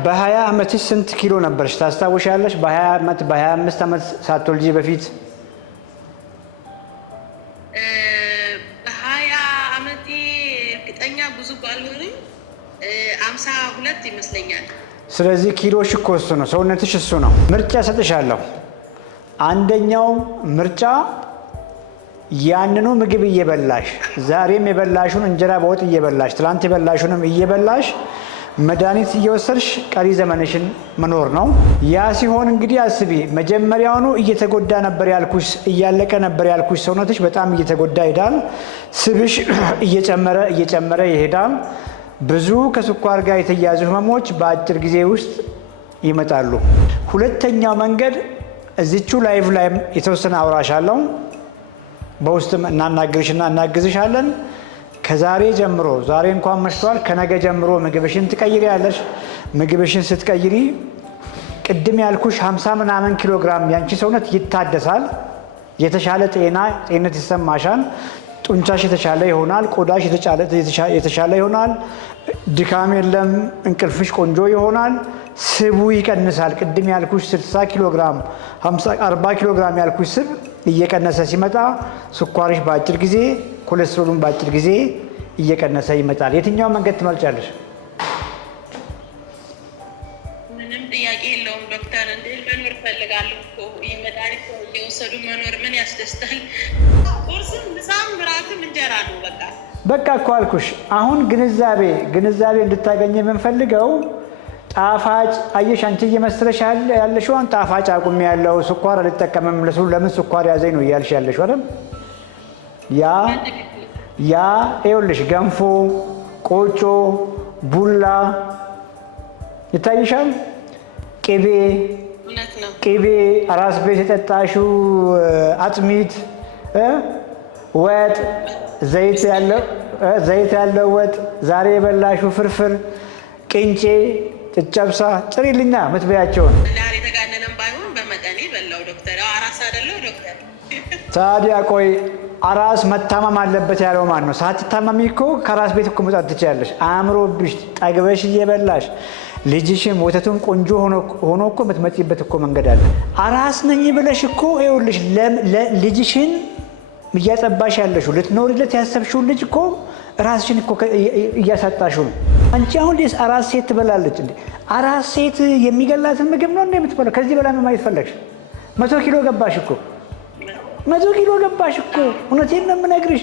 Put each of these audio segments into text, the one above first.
በ20 ዓመትሽ ስንት ኪሎ ነበርሽ ታስታውሻለሽ? በ20 ዓመት በ25 ዓመት ሳትወልጂ በፊት በ20 ዓመቴ እርግጠኛ ብዙ ባልሆንም 52 ይመስለኛል። ስለዚህ ኪሎሽ እኮ እሱ ነው፣ ሰውነትሽ እሱ ነው። ምርጫ ሰጥሻለሁ። አንደኛው ምርጫ ያንኑ ምግብ እየበላሽ ዛሬም የበላሹን እንጀራ በወጥ እየበላሽ ትላንት የበላሹንም እየበላሽ መድኃኒት እየወሰድሽ ቀሪ ዘመንሽን መኖር ነው። ያ ሲሆን እንግዲህ አስቢ፣ መጀመሪያውኑ እየተጎዳ ነበር ያልኩሽ፣ እያለቀ ነበር ያልኩሽ ሰውነትሽ በጣም እየተጎዳ ይሄዳል። ስብሽ እየጨመረ ይሄዳል። ብዙ ከስኳር ጋር የተያዙ ህመሞች በአጭር ጊዜ ውስጥ ይመጣሉ። ሁለተኛው መንገድ እዚቹ ላይቭ ላይ የተወሰነ አውራሻለሁ፣ በውስጥም እናናግርሽና እናግዝሻለን። ከዛሬ ጀምሮ ዛሬ እንኳን መሽቷል፣ ከነገ ጀምሮ ምግብሽን ትቀይሪያለሽ። ምግብሽን ስትቀይሪ ቅድም ያልኩሽ 50 ምናምን ኪሎ ግራም ያንቺ ሰውነት ይታደሳል። የተሻለ ጤንነት ይሰማሻል። ጡንቻሽ የተሻለ ይሆናል። ቆዳሽ የተሻለ ይሆናል። ድካም የለም። እንቅልፍሽ ቆንጆ ይሆናል። ስቡ ይቀንሳል። ቅድም ያልኩሽ 60 ኪሎ ግራም 40 ኪሎ ግራም ያልኩሽ ስብ እየቀነሰ ሲመጣ ስኳርሽ በአጭር ጊዜ፣ ኮሌስትሮሉን በአጭር ጊዜ እየቀነሰ ይመጣል። የትኛው መንገድ ትመርጫለሽ? ምንም ጥያቄ የለውም ዶክተር። እንዴ መኖር ፈልጋለሁ እኮ ይህ መድኃኒት እየወሰዱ መኖር ምን ያስደስታል? ቁርስም ምሳም እራትም እንጀራ ነው። በቃ እኮ አልኩሽ። አሁን ግንዛቤ እንድታገኝ የምንፈልገው ጣፋጭ አየሽ፣ አንቺ እየመሰለሽ ያለሽውን ጣፋጭ አቁሜ ያለው ስኳር አልጠቀምም ለምን ስኳር ያዘኝ ነው እያልሽ ያለሽው አይደል? ያ ይኸውልሽ ገንፎ፣ ቆጮ፣ ቡላ ይታይሻል። ቅቤ፣ አራስ ቤት የጠጣሽው አጥሚት፣ ወጥ፣ ዘይት ያለው ወጥ፣ ዛሬ የበላሽው ፍርፍር፣ ቅንጬ፣ ጨጨብሳ ጥሪልኛ ምትበያቸውን። ዛሬ ተጋነነም ባይሆን በመጠኔ በላው ዶክተር። አራስ አይደለው ዶክተር? ታዲያ ቆይ አራስ መታመም አለበት ያለው ማን ነው? ሳትታመሚ እኮ ከራስ ቤት እኮ መውጣት ትችያለሽ። አእምሮብሽ ጠግበሽ እየበላሽ ልጅሽም ወተቱን ቆንጆ ሆኖ እኮ የምትመጪበት እኮ መንገድ አለ። አራስ ነኝ ብለሽ እኮ ይኸውልሽ ልጅሽን እያጠባሽ ያለሽው ልትኖሪለት ያሰብሽውን ልጅ እኮ ራስሽን እኮ እያሳጣሽው ነው። አንቺ አሁን አራስ ሴት ትበላለች እንዴ? አራስ ሴት የሚገላትን ምግብ ነው እንዴ የምትበላው? ከዚህ በላይ ምን ማየት ፈለግሽ? 100 ኪሎ ገባሽ እኮ 100 ኪሎ ገባሽ እኮ። እውነቴን ነው የምነግርሽ።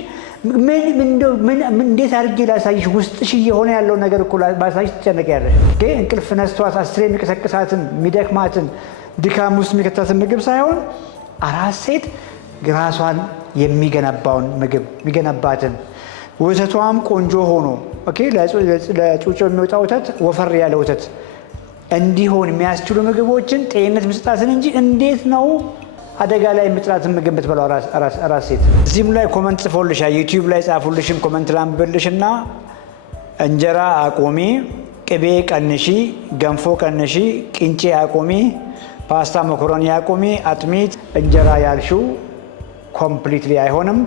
እንዴት አድርጌ ላሳይሽ? ውስጥሽ እየሆነ ያለው ነገር እኮ ባሳይሽ ትጨነቂያለሽ። እንቅልፍ ነስቷት አስሬ የሚቀሰቅሳትን የሚደክማትን ድካም ውስጥ የሚከታትን ምግብ ሳይሆን አራስ ሴት ራሷን የሚገነባውን ምግብ የሚገነባትን ወተቷም ቆንጆ ሆኖ ለጩጮ የሚወጣ ወተት ወፈር ያለ ወተት እንዲሆን የሚያስችሉ ምግቦችን ጤንነት መስጣትን እንጂ እንዴት ነው አደጋ ላይ የምጥላትን ምግብ የምትበላው አራስ ሴት? እዚህም ላይ ኮመንት ጽፎልሻል፣ ዩቲዩብ ላይ ጻፉልሽም ኮመንት ላንብብልሽና እንጀራ አቆሚ፣ ቅቤ ቀንሺ፣ ገንፎ ቀንሺ፣ ቅንጬ አቆሚ፣ ፓስታ መኮረኒ አቆሚ፣ አጥሚት እንጀራ ያልሽው ኮምፕሊትሊ አይሆንም፣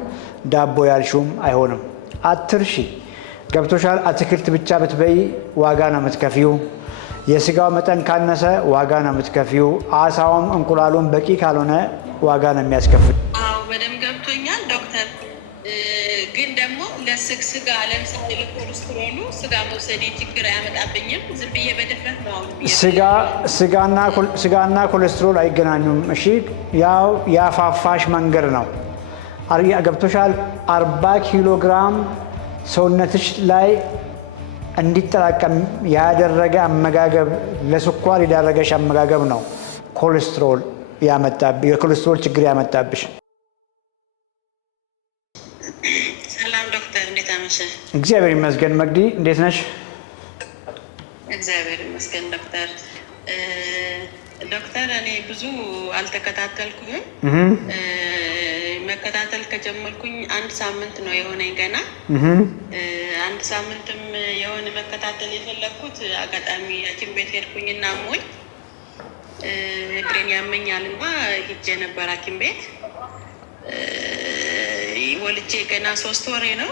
ዳቦ ያልሽውም አይሆንም። አትርሺ። ገብቶሻል? አትክልት ብቻ ብትበይ ዋጋ ነው የምትከፊው። የስጋው መጠን ካነሰ ዋጋ ነው የምትከፊው። አሳውም እንቁላሉም በቂ ካልሆነ ዋጋ ነው የሚያስከፍል። አዎ በደንብ ገብቶኛል ዶክተር። ግን ደግሞ ለስጋ ለምሳሌ ለኮሌስትሮሉ ስጋ መውሰድ ችግር አያመጣብኝም? ዝም ብዬ በድፍረት ነው አሁን ስጋና ኮሌስትሮል አይገናኙም። እሺ ያው ያፋፋሽ መንገድ ነው። ገብቶሻል? 40 ኪሎ ግራም ሰውነትሽ ላይ እንዲጠራቀም ያደረገ አመጋገብ ለስኳር የዳረገሽ አመጋገብ ነው ኮሌስትሮል ያመጣብሽ፣ የኮሌስትሮል ችግር ያመጣብሽ። ሰላም ዶክተር፣ እንዴት አመሸህ? እግዚአብሔር ይመስገን። መግዲ እንዴት ነሽ? እግዚአብሔር ይመስገን ዶክተር። ዶክተር እኔ ብዙ አልተከታተልኩኝም። መከታተል ከጀመርኩኝ 1 ሳምንት ነው የሆነኝ ገና። 1 ሳምንትም የሆነ መከታተል የፈለግኩት አጋጣሚ ሐኪም ቤት ሄድኩኝና አሞኝ እግሬን ያመኛልና ሂጄ ነበር ሐኪም ቤት። ወልጄ ገና 3 ወሬ ነው።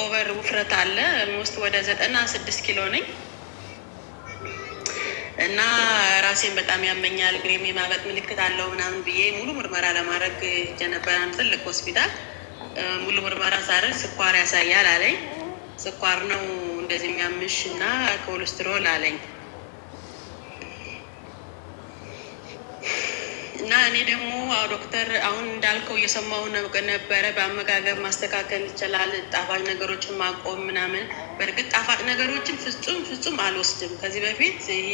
ኦቨር ውፍረት አለ። ውስጥ ወደ 96 ኪሎ ነኝ። እና ራሴን በጣም ያመኛል፣ እግሬም የማበጥ ምልክት አለው ምናምን ብዬ ሙሉ ምርመራ ለማድረግ ሄጄ ነበር አንድ ትልቅ ሆስፒታል። ሙሉ ምርመራ ሳደርግ ስኳር ያሳያል አለኝ። ስኳር ነው እንደዚህ የሚያምሽ እና ኮሌስትሮል አለኝ። እና እኔ ደግሞ ዶክተር አሁን እንዳልከው እየሰማሁ ነበረ፣ በአመጋገብ ማስተካከል ይቻላል፣ ጣፋጭ ነገሮችን ማቆም ምናምን። በእርግጥ ጣፋጭ ነገሮችን ፍጹም አልወስድም። ከዚህ በፊት ይሄ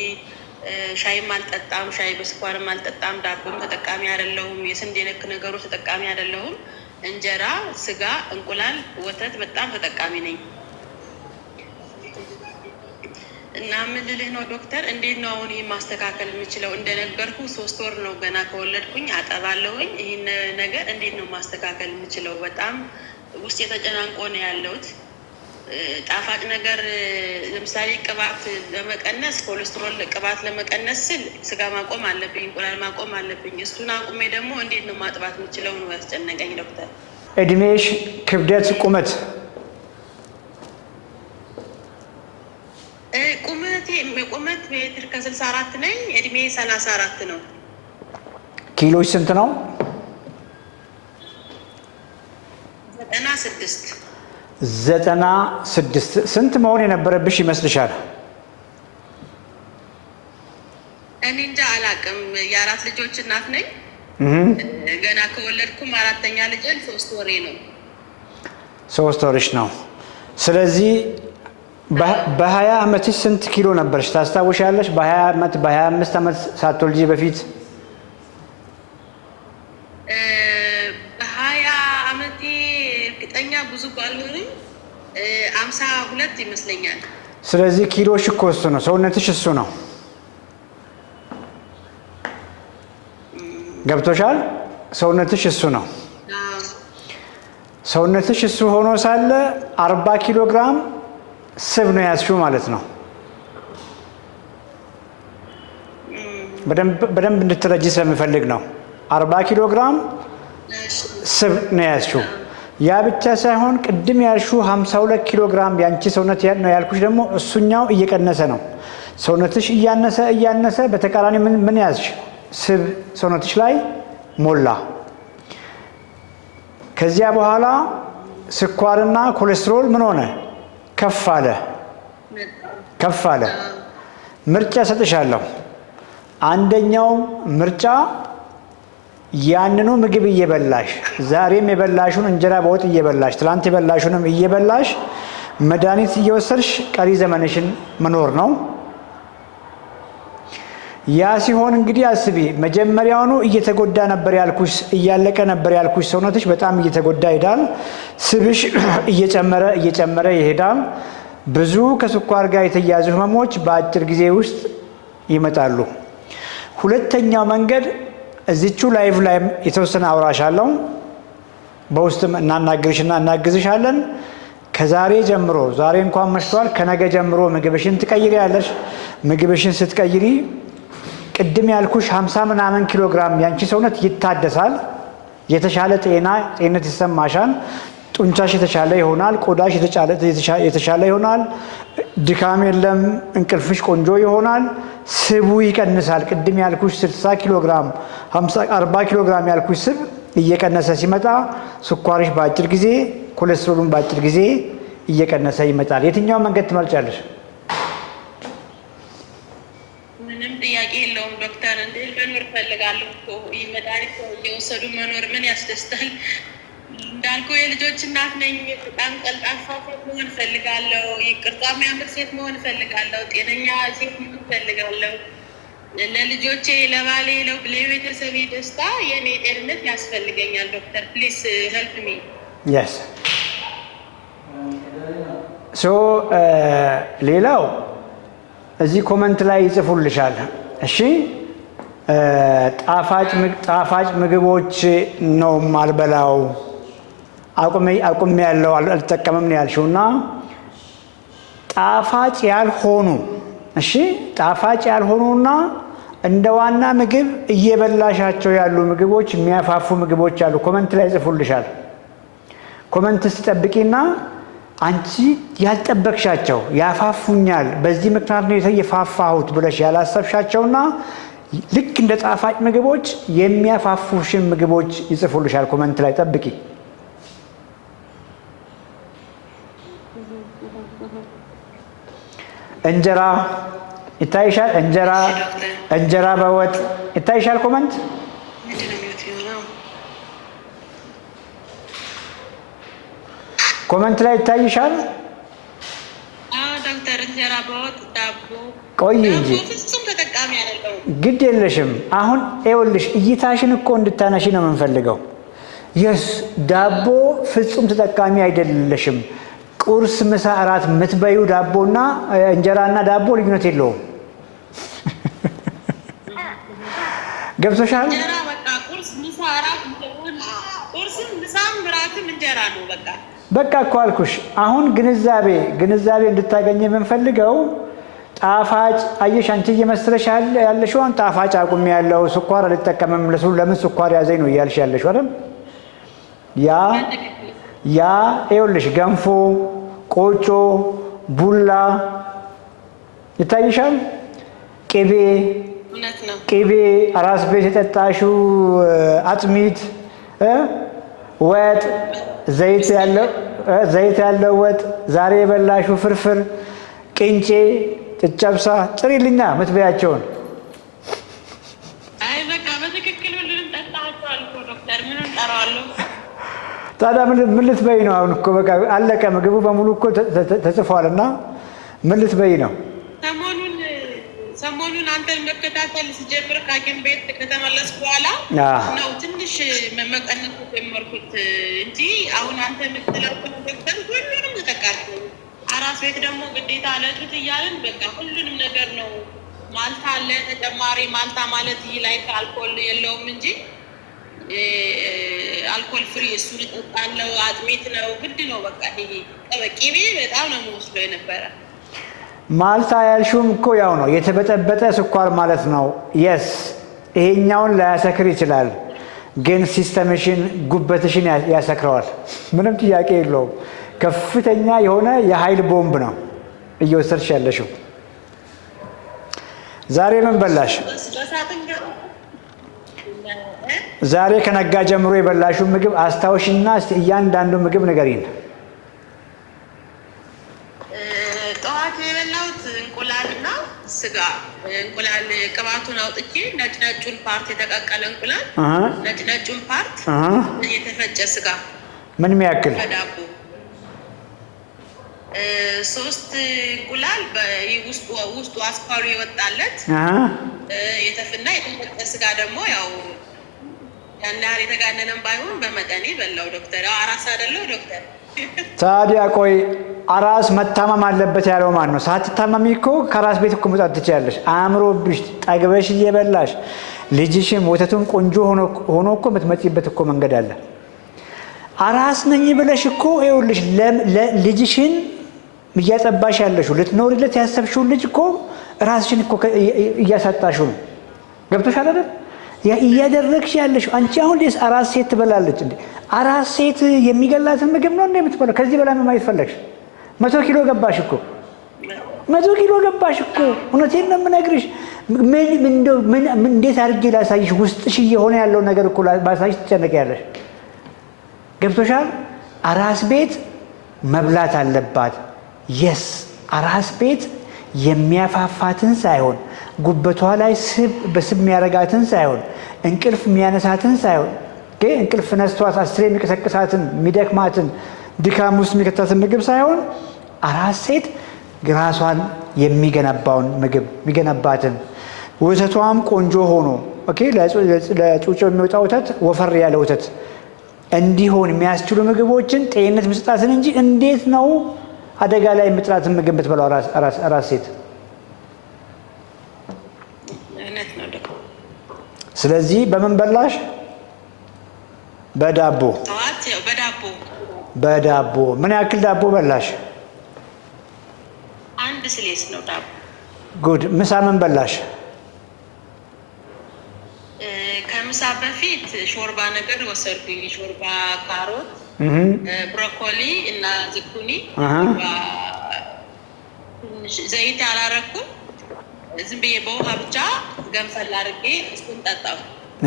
ሻይም አልጠጣም፣ ሻይ በስኳርም አልጠጣም፣ ዳቦም ተጠቃሚ አይደለሁም፣ የስንዴ ነክ ነገሮች ተጠቃሚ አይደለሁም። እንጀራ፣ ስጋ፣ እንቁላል፣ ወተት በጣም ተጠቃሚ ነኝ። እና ምን ልልህ ነው ዶክተር፣ እንዴት ነው አሁን ይህ ማስተካከል የምችለው? እንደነገርኩ 3 ወር ነው ገና ከወለድኩኝ፣ አጠባለሁኝ። ይህን ነገር እንዴት ነው ማስተካከል የምችለው? በጣም ውስጥ የተጨናንቆ ነው ያለሁት። ጣፋጭ ነገር ለምሳሌ ቅባት ለመቀነስ፣ ኮሌስትሮል ቅባት ለመቀነስ ስል ስጋ ማቆም አለብኝ፣ እንቁላል ማቆም አለብኝ። እሱን አቁሜ ደግሞ እንዴት ነው ማጥባት የምችለው ነው ያስጨነቀኝ ዶክተር። እድሜሽ፣ ክብደት፣ ቁመት? ቁመት ሜትር ከ64 ነኝ። እድሜ 34 ነው። ኪሎች ስንት ነው? 96። 96 ስንት መሆን የነበረብሽ ይመስልሻል? እኔ እንጃ አላውቅም። የ4 ልጆች እናት ነኝ። ገና ከወለድኩም 4ኛ ልጄን 3 ወሬ ነው። 3 ወርሽ ነው። ስለዚህ በ20 ዓመትሽ ስንት ኪሎ ነበርሽ ታስታውሻለሽ? በ20 ዓመት በ25 ዓመት ሳትወልጂ በፊት? በ20 ዓመቴ እርግጠኛ ብዙ ባልሆንም 52 ይመስለኛል። ስለዚህ ኪሎሽ እኮ እሱ ነው፣ ሰውነትሽ እሱ ነው። ገብቶሻል? ሰውነትሽ እሱ ነው። ሰውነትሽ እሱ ሆኖ ሳለ 40 ኪሎ ግራም ስብ ነው ያዝሽው ማለት ነው። በደንብ እንድትረጂ ስለምፈልግ ነው። 40 ኪሎ ግራም ስብ ነው ያዝሽው። ያ ብቻ ሳይሆን ቅድም ያልሽው 52 ኪሎ ግራም ያንቺ ሰውነት ነው ያልኩሽ ደግሞ እሱኛው እየቀነሰ ነው። ሰውነትሽ እያነሰ በተቃራኒ ምን ያዝሽ? ስብ ሰውነትሽ ላይ ሞላ። ከዚያ በኋላ ስኳርና ኮሌስትሮል ምን ሆነ? ከፍ አለ። ምርጫ ሰጥሻለሁ። አንደኛው ምርጫ ያንኑ ምግብ እየበላሽ ዛሬም የበላሹን እንጀራ በወጥ እየበላሽ ትላንት የበላሹንም እየበላሽ መድኃኒት እየወሰድሽ ቀሪ ዘመንሽን መኖር ነው። ያ ሲሆን እንግዲህ አስቢ፣ መጀመሪያውኑ እየተጎዳ ነበር ያልኩሽ፣ እያለቀ ነበር ያልኩሽ ሰውነትሽ በጣም እየተጎዳ ይሄዳል። ስብሽ እየጨመረ ይሄዳል። ብዙ ከስኳር ጋር የተያዙ ህመሞች በአጭር ጊዜ ውስጥ ይመጣሉ። ሁለተኛው መንገድ እዚቹ ላይቭ ላይ የተወሰነ አውራሻለሁ፣ በውስጥም እናናግርሽና እናግዝሻለን። ከዛሬ ጀምሮ ዛሬ እንኳን መሽቷል፣ ከነገ ጀምሮ ምግብሽን ትቀይሪያለሽ። ምግብሽን ስትቀይሪ ቅድም ያልኩሽ 50 ምናምን ኪሎ ግራም ያንቺ ሰውነት ይታደሳል። የተሻለ ጤንነት ይሰማሻል። ጡንቻሽ የተሻለ ይሆናል። ቆዳሽ የተሻለ ይሆናል። ድካም የለም። እንቅልፍሽ ቆንጆ ይሆናል። ስቡ ይቀንሳል። ቅድም ያልኩሽ 60 ኪሎ ግራም 40 ኪሎ ግራም ያልኩሽ ስብ እየቀነሰ ሲመጣ ስኳርሽ በአጭር ጊዜ፣ ኮሌስትሮሉን በአጭር ጊዜ እየቀነሰ ይመጣል። የትኛው መንገድ ትመርጫለሽ? ምንም ጥያቄ የለውም ዶክተር። እንዴ መኖር ፈልጋለሁ እኮ ይህ መድኃኒት እየወሰዱ መኖር ምን ያስደስታል? እንዳልከው የልጆች እናት ነኝ። በጣም ቀልጣፋ ሴት መሆን ፈልጋለሁ። ይቅርታ የሚያምር ሴት መሆን ፈልጋለሁ። ጤነኛ ሴት መሆን ፈልጋለሁ። ለልጆቼ፣ ለባሌ፣ ለቤተሰቤ ደስታ የኔ ጤንነት ያስፈልገኛል። ዶክተር ፕሊስ ሄልፕ ሚ። የስ ሌላው እዚህ ኮመንት ላይ ይጽፉልሻል። እሺ ጣፋጭ ምግቦች ነው ማልበላው፣ አቁሜ ያለው አልጠቀምም ነው ያልሽውና ጣፋጭ ያልሆኑ ጣፋጭ ያልሆኑና እንደ ዋና ምግብ እየበላሻቸው ያሉ ምግቦች፣ የሚያፋፉ ምግቦች አሉ። ኮመንት ላይ ይጽፉልሻል። ኮመንት ስትጠብቂና አንቺ ያልጠበቅሻቸው ያፋፉኛል፣ በዚህ ምክንያት ነው የፋፋሁት ብለሽ ያላሰብሻቸውና ልክ እንደ ጣፋጭ ምግቦች የሚያፋፉሽን ምግቦች ይጽፉልሻል። ኮመንት ላይ ጠብቂ። እንጀራ ይታይሻል? እንጀራ በወጥ ይታይሻል? ኮመንት ላይ ይታይሻል? ዶክተር እንጀራ በወጥ ዳቦ ቆይ እንጂ ግድ የለሽም። አሁን ይኸውልሽ እይታሽን እኮ እንድታነሺ ነው የምንፈልገው። የስ ዳቦ ፍጹም ተጠቃሚ አይደለሽም። ቁርስ፣ ምሳ፣ እራት የምትበዩ ዳቦና እንጀራና ዳቦ ልዩነት የለውም። ገብቶሻል? በቃ እኮ አልኩሽ። አሁን ግንዛቤ እንድታገኝ የምንፈልገው ጣፋጭ አየሽ፣ አንቺ እየመሰለሽ ያለሽው አሁን ጣፋጭ አቁም ያለው ስኳር አልጠቀምም ለምን ስኳር ያዘኝ ነው እያልሽ ያለሽው አይደል? ያ ይኸውልሽ ገንፎ፣ ቆጮ፣ ቡላ ይታይሻል? ቅቤ አራስ ቤት የጠጣሽው አጥሚት፣ ወጥ፣ ዘይት ያለው ወጥ፣ ዛሬ የበላሽው ፍርፍር፣ ቅንጬ፣ ጨጨብሳ ጥሪልኛ ምትበያቸውን። አይ በቃ በትክክል ሁሉንም ጠጣኋቸው እኮ ዶክተር፣ ምን እንጠራዋለሁ ታዲያ? ምን ልትበይ ነው? አሁን እኮ በቃ አለቀ። ምግቡ በሙሉ እኮ ተጽፏልና ምን ልትበይ ነው? ሰሞኑን አንተን መከታተል ስጀምር ከሐኪም ቤት ከተመለስኩ በኋላ ነው ትንሽ መቀነስ ጀመርኩት እንጂ አሁን አንተ የምትለው ዶክተር ሁሉንም ተጠቃሚ አራስ ቤት ደግሞ ግዴታ ለጡት እያልን በቃ ሁሉንም ነገር ነው። ማልታ አለ ተጨማሪ ማልታ ማለት ይህ ላይ አልኮል የለውም እንጂ አልኮል ፍሪ እሱን እጠጣለሁ። አጥሚት ነው ግድ ነው። በቃ ይሄ ቅቤ በጣም ነው የምወስደው የነበረ። ማልታ ያልሽውም እኮ ያው ነው የተበጠበጠ ስኳር ማለት ነው። የስ ይሄኛውን ላያሰክር ይችላል፣ ግን ሲስተምሽን ጉበትሽን ያሰክረዋል። ምንም ጥያቄ የለውም። ከፍተኛ የሆነ የኃይል ቦምብ ነው እየወሰድሽ ያለሽው። ዛሬ ምን በላሽ? ዛሬ ከነጋ ጀምሮ የበላሽው ምግብ አስታውሽና እያንዳንዱ ምግብ ንገሪን። ጠዋት የበላሁት እንቁላልና ስጋ። እንቁላል ቅባቱን አውጥቼ ነጭነጩን ፓርት የተቀቀለ እንቁላል፣ ነጭነጩን ፓርት የተፈጨ ስጋ ምን የሚያክል በዳቦ 3 እንቁላል ውስጡ አስኳሉ የወጣለት የተፈና የተፈጨ ስጋ ደግሞ ያው ያን ያህል የተጋነነም ባይሆን በመጠኔ በላው ዶክተር። ያው አራስ አይደለሁ ዶክተር። ታዲያ ቆይ አራስ መታመም አለበት ያለው ማን ነው? ሳትታመሚ እኮ ከራስ ቤት እኮ መውጣት ትችያለሽ። አእምሮብሽ ጠግበሽ እየበላሽ ልጅሽም ወተቱም ቆንጆ ሆኖ እኮ የምትመጪበት እኮ መንገድ አለ። አራስ ነኝ ብለሽ እኮ ይኸውልሽ ልጅሽን እያጠባሽ ያለሽው ልትኖሪለት ያሰብሽውን ልጅ እኮ ራስሽን እኮ እያሳጣሽው ነው። ገብቶሻል አይደል? እያደረግሽ ያለሽው አንቺ አሁን ደስ አራስ ሴት ትበላለች እንዴ? አራስ ሴት የሚገላትን ምግብ ነው እንዴ የምትበላው? ከዚህ በላይ ምን ማይፈልግሽ? 100 ኪሎ ገባሽ እኮ 100 ኪሎ ገባሽ እኮ። እውነቴን ነው የምነግርሽ። ምን እንዴት አድርጌ ላሳይሽ? ውስጥሽ እየሆነ ያለው ነገር እኮ ባሳይሽ ትጨነቂያለሽ። ገብቶሻል? አራስ ቤት መብላት አለባት። የስ አራስ ቤት የሚያፋፋትን ሳይሆን ጉበቷ ላይ በስብ የሚያረጋትን ሳይሆን እንቅልፍ የሚያነሳትን ሳይሆን እንቅልፍ ነስቷት አስሬ የሚቀሰቅሳትን የሚደክማትን ድካም ውስጥ የሚከታትን ምግብ ሳይሆን አራስ ሴት ራሷን የሚገነባውን ምግብ የሚገነባትን ወተቷም ቆንጆ ሆኖ ለጩጮ የሚወጣ ወተት ወፈር ያለ ወተት እንዲሆን የሚያስችሉ ምግቦችን ጤንነት መስጣትን እንጂ እንዴት ነው አደጋ ላይ የምጥላትን ምግብ ብትበላው አራስ ሴት? ስለዚህ በምን በላሽ? በዳቦ በዳቦ። ምን ያክል ዳቦ በላሽ? 1 ስሌስ ነው ዳቦ። ጉድ። ምሳ ምን በላሽ? ከምሳ በፊት ሾርባ ነገር ወሰድኩኝ። ሾርባ ካሮት፣ ብሮኮሊ እና ዝኩኒ ዘይት ያላረኩም ዝም ብዬ በውሃ ብቻ ገንፈል አድርጌ እሱን ጠጣሁ።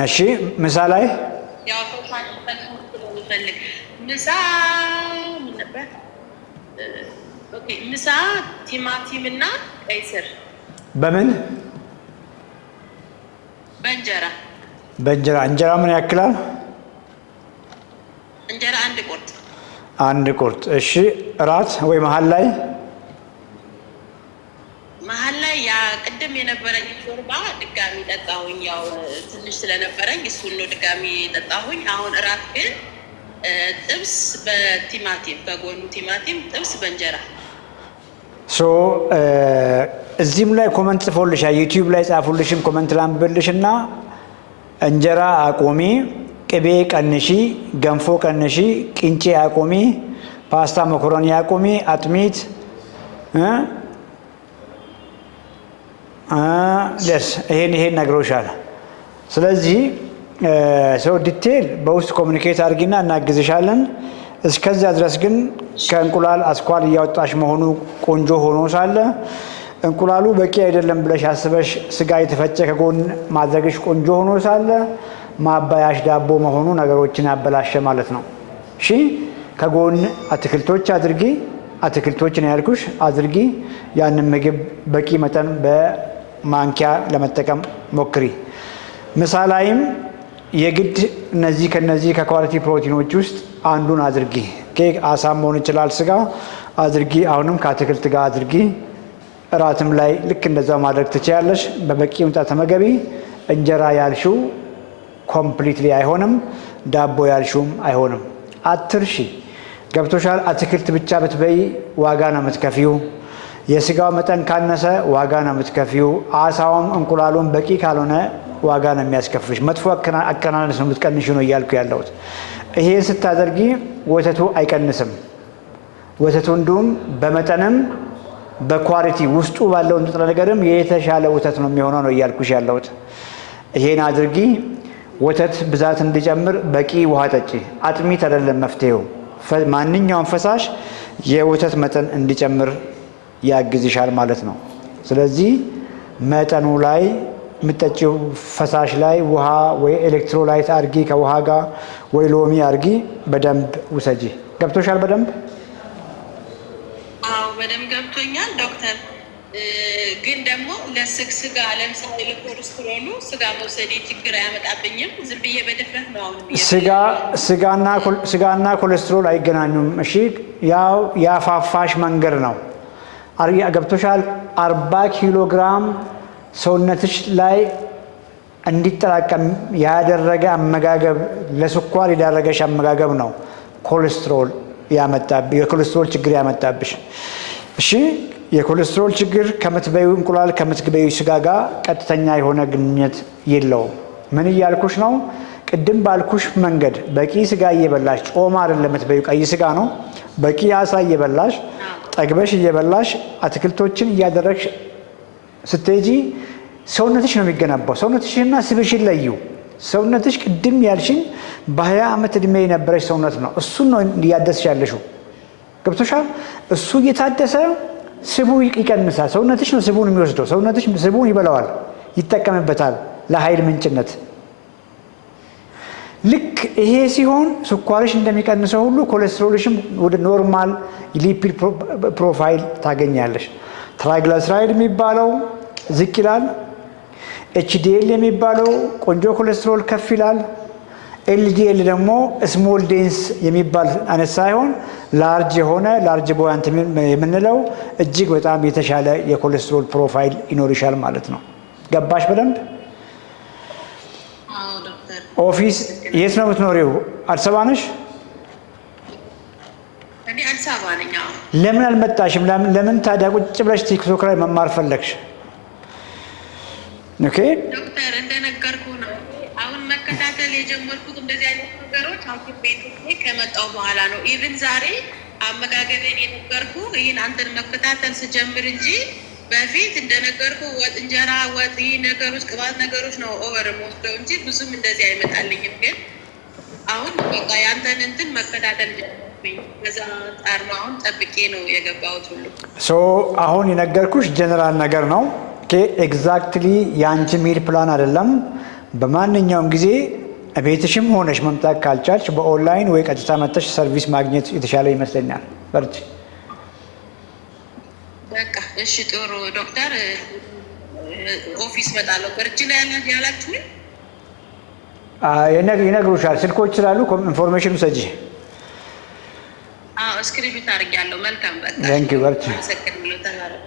እሺ ምሳ ላይ ያው ፈሳሽ ስለምፈልግ ምሳ ምን ነበር? ኦኬ ምሳ ቲማቲም እና ቀይ ስር በምን በእንጀራ እንጀራ ምን ያክላል? እንጀራ አንድ ቁርጥ። እሺ እራት ወይ መሀል ላይ ያ ቅድም የነበረኝ ሾርባ ድጋሚ ጠጣሁኝ። ያው ትንሽ ስለነበረኝ እሱን ነው ድጋሚ ጠጣሁኝ። አሁን እራት ግን ጥብስ በቲማቲም ከጎኑ ቲማቲም ጥብስ በእንጀራ። እዚህም ላይ ኮመንት ጽፎልሻል፣ ዩቲዩብ ላይ ጻፉልሽም ኮመንት ላንብብልሽና እንጀራ አቆሚ፣ ቅቤ ቀንሺ፣ ገንፎ ቀንሺ፣ ቅንጬ አቆሚ፣ ፓስታ መኮረኒ አቆሚ፣ አጥሚት ደስ ይሄን ነግሮሻል። ስለዚህ ሰው ዲቴል በውስጥ ኮሚኒኬት አድርጊና እናግዝሻለን። እስከዚያ ድረስ ግን ከእንቁላል አስኳል እያወጣሽ መሆኑ ቆንጆ ሆኖ ሳለ እንቁላሉ በቂ አይደለም ብለሽ አስበሽ ስጋ የተፈጨ ከጎን ማድረግሽ ቆንጆ ሆኖ ሳለ ማባያሽ ዳቦ መሆኑ ነገሮችን ያበላሸ ማለት ነው። እሺ ከጎን አትክልቶች አድርጊ፣ አትክልቶችን ያልኩሽ አድርጊ። ያንን ምግብ በቂ መጠን በማንኪያ ለመጠቀም ሞክሪ። ምሳ ላይም የግድ ከነዚህ ከኳሊቲ ፕሮቲኖች ውስጥ አንዱን አድርጊ። ኬክ አሳም መሆን ይችላል፣ ስጋ አድርጊ። አሁንም ከአትክልት ጋር አድርጊ። እራትም ላይ ልክ እንደዛ ማድረግ ትችያለሽ። በበቂ ሁኔታ ተመገቢ። እንጀራ ያልሽው ኮምፕሊትሊ አይሆንም፣ ዳቦ ያልሽውም አይሆንም። አትርሺ። ገብቶሻል? አትክልት ብቻ ብትበይ ዋጋ ነው የምትከፊው። የስጋው መጠን ካነሰ ዋጋ ነው የምትከፊው። አሳውም እንቁላሉም በቂ ካልሆነ ዋጋ ነው የሚያስከፍልሽ። መጥፎ አቀናነስ ነው የምትቀንሽ ነው እያልኩ ያለሁት። ይሄን ስታደርጊ ወተቱ አይቀንስም። ወተቱ እንዲሁም በመጠንም በኳሊቲ ውስጡ ባለው ንጥረ ነገርም የተሻለ ወተት ነው የሚሆነው ነው እያልኩሽ ያለሁት። ይሄን አድርጊ። ወተት ብዛት እንዲጨምር በቂ ውሃ ጠጪ። አጥሚት አይደለም መፍትሄው። ማንኛውም ፈሳሽ የወተት መጠን እንዲጨምር ያግዝሻል ማለት ነው። ስለዚህ መጠኑ ላይ የምትጠጪው ፈሳሽ ላይ ውሃ ወይ ኤሌክትሮላይት አድርጊ፣ ከውሃ ጋር ወይ ሎሚ አድርጊ። በደንብ ውሰጂ። ገብቶሻል? በደንብ በደንብ ገብቶኛል ዶክተር። ግን ደግሞ ለስጋ ለምሳሌ ለኮሌስትሮሉ ስጋ መውሰዴ ችግር አያመጣብኝም? ዝም ብዬ በድፍረት ነው አሁን ስጋና ኮሌስትሮል አይገናኙም። እሺ ያው ያፋፋሽ መንገድ ነው። ገብቶሻል? 40 ኪሎ ግራም ሰውነትሽ ላይ እንዲጠራቀም ያደረገ አመጋገብ፣ ለስኳር የዳረገሽ አመጋገብ ነው ኮሌስትሮል ያመጣብሽ፣ የኮሌስትሮል ችግር ያመጣብሽ። እሺ የኮሌስትሮል ችግር ከምትበዩ እንቁላል ከምትበዩ ስጋ ጋር ቀጥተኛ የሆነ ግንኙነት የለውም። ምን እያልኩሽ ነው? ቅድም ባልኩሽ መንገድ በቂ ስጋ እየበላሽ፣ ጮማ አይደለም የምትበዩ፣ ቀይ ስጋ ነው። በቂ አሳ እየበላሽ ጠግበሽ እየበላሽ አትክልቶችን እያደረግሽ ስትሄጂ ሰውነትሽ ነው የሚገነባው። ሰውነትሽና ስብሽን ለዩ። ሰውነትሽ ቅድም ያልሽኝ በ20 ዓመት ዕድሜ የነበረች ሰውነት ነው። እሱን ነው እያደስሽ ያለሽው። ገብቶሻል? እሱ እየታደሰ ስቡ ይቀንሳል። ሰውነትሽ ነው ስቡን የሚወስደው። ሰውነትሽ ስቡን ይበላዋል፣ ይጠቀምበታል ለኃይል ምንጭነት። ልክ ይሄ ሲሆን ስኳርሽ እንደሚቀንሰው ሁሉ ኮሌስትሮልሽም ወደ ኖርማል ሊፒድ ፕሮፋይል ታገኛለሽ። ትራይግላይሰራይድ የሚባለው ዝቅ ይላል። ኤችዲኤል የሚባለው ቆንጆ ኮሌስትሮል ከፍ ይላል። ኤልዲኤል ደግሞ ስሞል ዴንስ የሚባል አይነት ሳይሆን ላርጅ የሆነ ላርጅ ቦያንት የምንለው እጅግ በጣም የተሻለ የኮሌስትሮል ፕሮፋይል ይኖርሻል ማለት ነው። ገባሽ በደንብ? ኦፊስ የት ነው የምትኖሪው? አዲስ አበባ ነሽ? ለምን አልመጣሽም? ለምን ታዲያ ቁጭ ብለሽ ቲክቶክ ላይ መማር ፈለግሽ? ኦኬ ዶክተር እንደነገርኩ ነው አሁን መከታተል የጀመርኩት እንደዚህ አይነት ነገሮች ሐኪም ቤት ከመጣሁ በኋላ ነው። ኢቭን ዛሬ አመጋገቤን የነበርኩ ይህን አንተን መከታተል ስጀምር እንጂ በፊት እንደነገርኩ ወጥ እንጀራ ወጥ ነገሮች ቅባት ነገሮች ነው ኦቨር የምወስደው እንጂ ብዙም እንደዚህ አይመጣልኝም። ግን አሁን በቃ ያንተን እንትን መከታተል ጀመርኩኝ። ከዛ ጣር ነው አሁን ጠብቄ ነው የገባሁት ሁሉ። አሁን የነገርኩሽ ጀነራል ነገር ነው። ኤግዛክትሊ የአንቺ ሚል ፕላን አይደለም። በማንኛውም ጊዜ ቤትሽም ሆነሽ መምጣት ካልቻልሽ በኦንላይን ወይ ቀጥታ መጥተሽ ሰርቪስ ማግኘት የተሻለ ይመስለኛል። በርቺ። በቃ እሺ፣ ጥሩ ዶክተር። ኦፊስ እመጣለሁ። በርቺ ላይ ያላችሁ ይነግሩሻል። ስልኮች ስላሉ ኢንፎርሜሽን ሰጂ። እስክሪፕት አድርጌያለሁ። መልካም በቃ ቴንክ ዩ። በርቺ። ሰከን ብሎ ተባረክ።